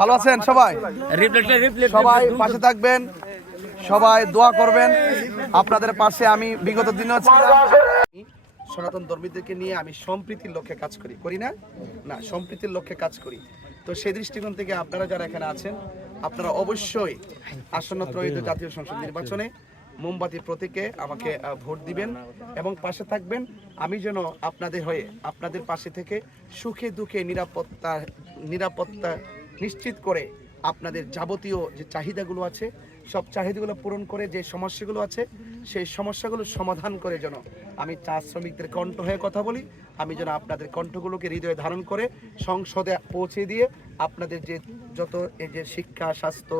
ভালো আছেন সবাই? সবাই পাশে থাকবেন, সবাই দোয়া করবেন। আপনাদের পাশে আমি বিগত দিনেও ছিলাম। সনাতন ধর্মীদেরকে নিয়ে আমি সম্প্রীতির লক্ষ্যে কাজ করি না সম্প্রীতির লক্ষ্যে কাজ করি। তো সেই দৃষ্টিকোণ থেকে আপনারা যারা এখানে আছেন, আপনারা অবশ্যই আসন্ন ত্রয়োদশ জাতীয় সংসদ নির্বাচনে মোমবাতি প্রতীকে আমাকে ভোট দিবেন এবং পাশে থাকবেন। আমি যেন আপনাদের হয়ে, আপনাদের পাশে থেকে সুখে দুঃখে নিরাপত্তা নিশ্চিত করে আপনাদের যাবতীয় যে চাহিদাগুলো আছে, সব চাহিদাগুলো পূরণ করে, যে সমস্যাগুলো আছে সেই সমস্যাগুলো সমাধান করে যেন আমি চা শ্রমিকদের কণ্ঠ হয়ে কথা বলি। আমি যেন আপনাদের কণ্ঠগুলোকে হৃদয়ে ধারণ করে সংসদে পৌঁছে দিয়ে আপনাদের যে যত এই যে শিক্ষা, স্বাস্থ্য,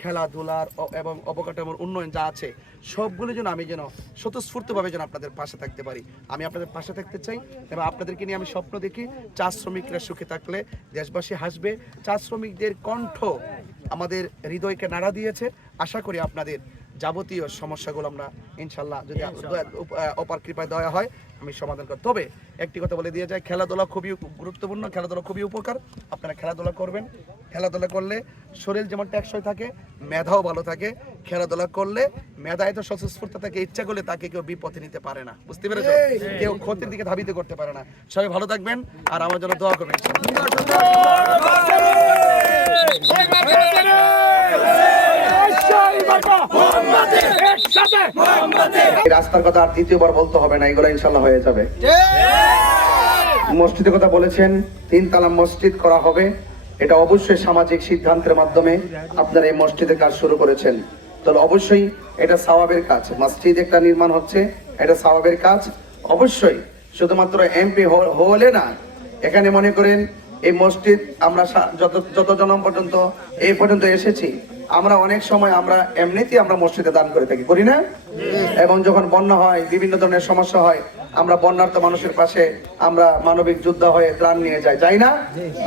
খেলাধুলার এবং অবকাঠামোর উন্নয়ন যা আছে সবগুলো যেন আমি যেন স্বতঃস্ফূর্তভাবে যেন আপনাদের পাশে থাকতে পারি। আমি আপনাদের পাশে থাকতে চাই এবং আপনাদেরকে নিয়ে আমি স্বপ্ন দেখি চা শ্রমিকরা সুখে থাকলে দেশবাসী হাসবে। চা শ্রমিকদের কণ্ঠ আমাদের হৃদয়কে নাড়া দিয়েছে। আশা করি আপনাদের যাবতীয় সমস্যাগুলো আমরা ইনশাল্লাহ যদি অপার কৃপায় দয়া হয় আমি সমাধান করি। তবে একটি কথা বলে দিয়ে যায়, খেলাধুলা খুবই গুরুত্বপূর্ণ, খেলাধুলা খুবই উপকার। আপনারা খেলাধুলা করবেন। খেলাধুলা করলে শরীর যেমন টেকসই থাকে, মেধাও ভালো থাকে। খেলাধুলা করলে মেধা এত স্বতঃস্ফূর্ত থাকে, ইচ্ছা করলে তাকে কেউ বিপথে নিতে পারে না। বুঝতে পেরেছো? কেউ ক্ষতির দিকে ধাবিত করতে পারে না। সবাই ভালো থাকবেন আর আমার জন্য দোয়া করবেন। রাস্তার কথা আর দ্বিতীয়বার বলতে হবে না, এগুলো ইনশাল্লাহ হয়ে যাবে। মসজিদের কথা বলেছেন, 3 তালা মসজিদ করা হবে। এটা অবশ্যই সামাজিক সিদ্ধান্তের মাধ্যমে আপনারা এই মসজিদের কাজ শুরু করেছেন। তাহলে অবশ্যই এটা সওয়াবের কাজ। মসজিদ একটা নির্মাণ হচ্ছে, এটা সওয়াবের কাজ। অবশ্যই শুধুমাত্র এমপি হলে না, এখানে মনে করেন এই মসজিদ আমরা যত জনম পর্যন্ত এই পর্যন্ত এসেছি, আমরা অনেক সময় আমরা এমনিতেই আমরা মসজিদে দান করে থাকি, করি না? এবং যখন বন্যা হয়, বিভিন্ন ধরনের সমস্যা হয়, আমরা বন্যার্ত মানুষের পাশে আমরা মানবিক যোদ্ধা হয়ে ত্রাণ নিয়ে যাই না?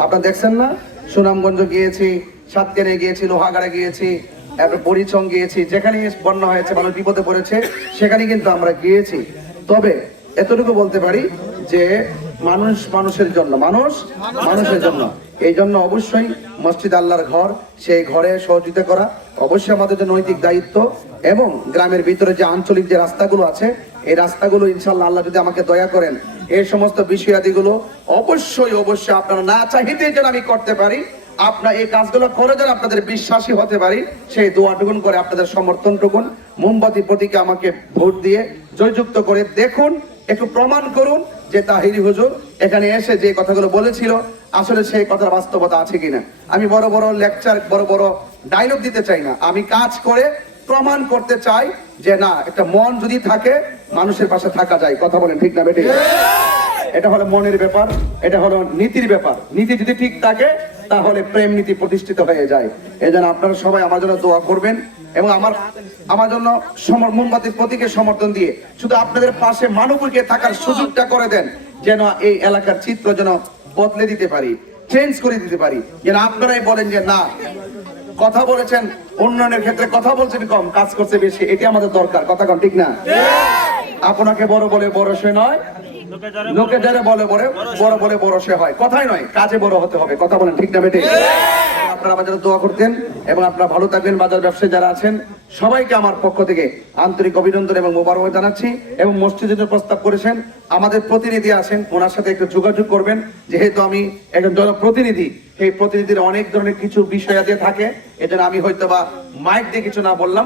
আপনারা দেখছেন না? সুনামগঞ্জ গিয়েছি, সাতকারে গিয়েছি, লোহাগাড়া গিয়েছি, তারপরে পরিচং গিয়েছি। যেখানে বন্যা হয়েছে, মানুষ বিপদে পড়েছে, সেখানে কিন্তু আমরা গিয়েছি। তবে এতটুকু বলতে পারি যে মানুষের জন্য, মানুষের জন্য। এই জন্য অবশ্যই মসজিদ আল্লাহর ঘর, সেই ঘরে সহযোগিতা করা অবশ্যই আমাদের জন্য নৈতিক দায়িত্ব। এবং গ্রামের ভিতরে যে আঞ্চলিক যে রাস্তাগুলো আছে, এই রাস্তাগুলো ইনশাল্লাহ আল্লাহ যদি আমাকে দয়া করেন, এই সমস্ত বিষয়াদিগুলো অবশ্যই আপনারা না চাইতে যেন আমি করতে পারি। আপনার এই কাজগুলো করে যেন আপনাদের বিশ্বাসী হতে পারি, সেই দোয়াটুকুন করে আপনাদের সমর্থনটুকুন মোমবাতি প্রতীকে আমাকে ভোট দিয়ে জয়যুক্ত করে দেখুন, একটু প্রমাণ করুন যে তাহিরি হুজুর এখানে এসে যে কথাগুলো বলেছিল আসলে সেই কথার বাস্তবতা আছে কিনা। আমি বড় বড় লেকচার, বড় বড় ডায়লগ দিতে চাই না, আমি কাজ করে প্রমাণ করতে চাই যে না, একটা মন যদি থাকে মানুষের পাশে থাকা যায়। কথা বলেন ঠিক না বেটে? এটা হলো মনের ব্যাপার, এটা হলো নীতির ব্যাপার। নীতি যদি ঠিক থাকে তাহলে প্রেম নীতি প্রতিষ্ঠিত হয়ে যায়। এই জন্য আপনারা সবাই আমার জন্য দোয়া করবেন এবং আমার জন্য মোমবাতির প্রতীকে সমর্থন দিয়ে শুধু আপনাদের পাশে মানবিকে থাকার সুযোগটা করে দেন, যেন এই এলাকার চিত্র যেন বদলে দিতে পারি, চেঞ্জ করে দিতে পারি। যেন আপনারাই বলেন যে না, কথা বলেছেন উন্নয়নের ক্ষেত্রে, কথা বলছেন কম, কাজ করছে বেশি, এটি আমাদের দরকার। কথা কন ঠিক না? আপনাকে বড় বলে বড় সে নয়, লোকে যারা বড় বলে বড় সে হয়। কথাই নয়, কাজে বড় হতে হবে। কথা বলেন ঠিক না বেটে? আপনারা আমার জন্য দোয়া করতেন এবং আপনারা ভালো থাকবেন। বাজার ব্যবসায়ী যারা আছেন সবাইকে আমার পক্ষ থেকে আন্তরিক অভিনন্দন এবং মোবারক জানাচ্ছি। এবং মসজিদের জন্য প্রস্তাব করেছেন, আমাদের প্রতিনিধি আছেন, ওনার সাথে একটু যোগাযোগ করবেন। যেহেতু আমি একজন জনপ্রতিনিধি, এই প্রতিনিধির অনেক ধরনের কিছু বিষয়াদি থাকে, এজন্য আমি হয়তো বা মাইক দিয়ে কিছু না বললাম।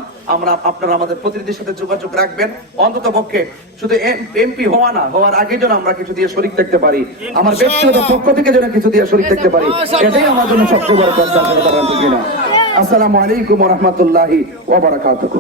আপনারা আমাদের প্রতিনিধির সাথে যোগাযোগ রাখবেন। অন্তত পক্ষে শুধু এমপি হওয়ার আগে যেন আমরা কিছু দিয়ে শরীক থাকতে পারি, আমার ব্যক্তিগত পক্ষ থেকে যেন কিছু দিয়ে শরীক থাকতে পারি, এটাই আমার জন্য সবচেয়ে বড় কথা। আসসালামু আলাইকুম ওয়া রাহমাতুল্লাহি ওয়া বারাকাতুহু।